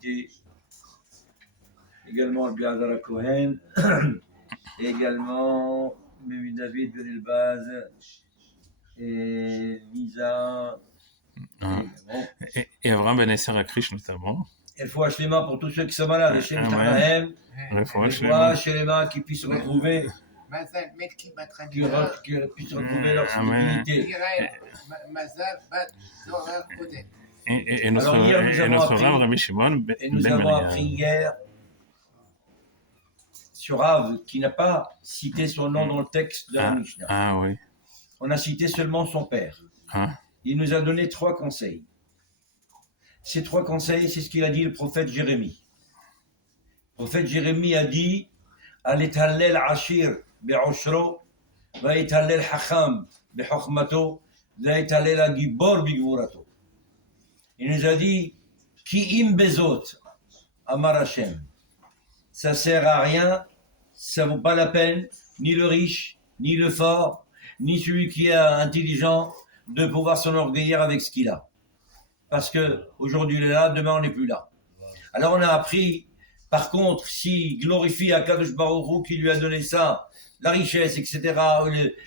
citer également Rabbi Azara Cohen, également Mimi David Ben Elbaz, et Lisa, et Avraham Ben Esser Akrish notamment. Et faut Shlema pour tous ceux qui sont malades, et Shem Tanahem, et faut Shlema qui puissent retrouver. Qui puissent retrouver leur dignité. Et notre Rav Rabbi Shimon et nous avons appris hier sur Rav qui n'a pas cité son nom dans le texte de la Mishnah. Ah oui. On a cité seulement son père. Il nous a donné 3 conseils. Ces 3 conseils, c'est ce qu'il a dit le prophète Jérémie. Le prophète Jérémie a dit Al-Itallel Ashir bi'ushro, va-Itallel Hacham bi'chokhmato, va-Itallel Agibor bi'gvurato. Il nous a dit Ki im bezot amar Hashem. Ça sert à rien, ça vaut pas la peine, ni le riche, ni le fort, ni celui qui est intelligent de pouvoir s'enorgueillir avec ce qu'il a. Parce que aujourd'hui il est là, demain on n'est plus là. Alors on a appris, par contre, s'il glorifie Akadosh Baruch Hu qui lui a donné ça, la richesse, etc.,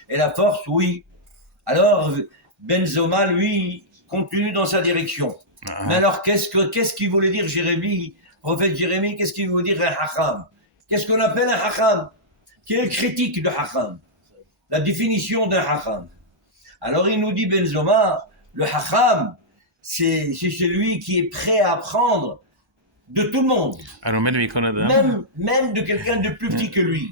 et la force, oui. Alors Ben Zoma, lui, continue dans sa direction. Mais alors qu'est-ce qu'il voulait dire Jérémie, prophète Jérémie, qu'est-ce qu'il veut dire un Hacham? Qu'est-ce qu'on appelle un Hacham? Quelle est le critique de Hacham? La définition d'un Hacham. Alors il nous dit Ben Zoma, le Hacham, c'est celui qui est prêt à apprendre de tout le monde. Même de quelqu'un de plus petit que lui.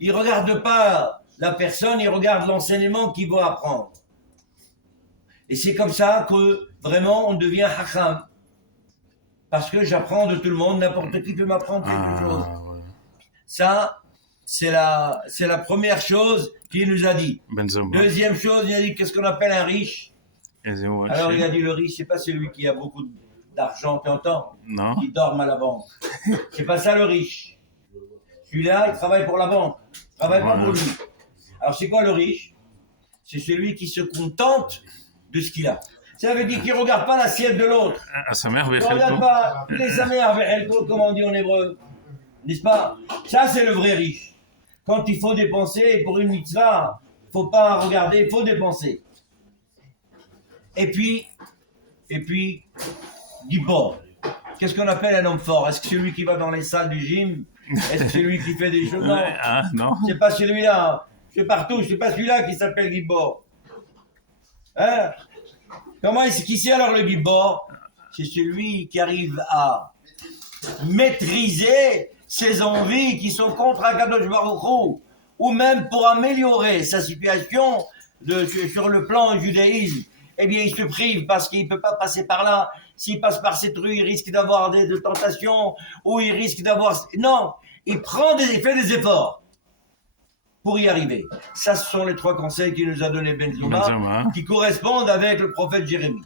Il ne regarde pas la personne, il regarde l'enseignement qu'il va apprendre. Et c'est comme ça que vraiment on devient Hacham. Parce que j'apprends de tout le monde, n'importe qui peut m'apprendre quelque chose. Ouais. Ça, c'est la première chose qu'il nous a dit. Deuxième chose, il a dit qu'est-ce qu'on appelle un riche. Alors il a dit le riche, c'est pas celui qui a beaucoup d'argent, tu entends? Non. Qui dorme à la banque. C'est pas ça le riche. Celui-là, il travaille pour la banque. Il travaille pas pour lui. Alors c'est quoi le riche? C'est celui qui se contente de ce qu'il a. Ça veut dire qu'il ne regarde pas l'assiette de l'autre. Il ne regarde pas les samer comme on dit en hébreu. N'est-ce pas? Ça, c'est le vrai riche. Quand il faut dépenser pour une mitzvah, il ne faut pas regarder, il faut dépenser. Et puis, Gibor. Qu'est-ce qu'on appelle un homme fort? Est-ce que celui qui va dans les salles du gym? Est-ce que celui qui fait des choses? Non. Non. C'est pas celui-là. C'est partout. C'est pas celui-là qui s'appelle Gibor. Hein? Qui c'est alors le Gibor? C'est celui qui arrive à maîtriser ses envies qui sont contre Akadosh Baruch Hu, ou même pour améliorer sa situation sur le plan du judaïsme. Eh bien, il se prive parce qu'il ne peut pas passer par là. S'il passe par cette rue, il risque d'avoir des tentations, ou il risque d'avoir... Non, il fait des efforts pour y arriver. Ça, ce sont les 3 conseils qu'il nous a donné Ben Zoma, qui correspondent avec le prophète Jérémie.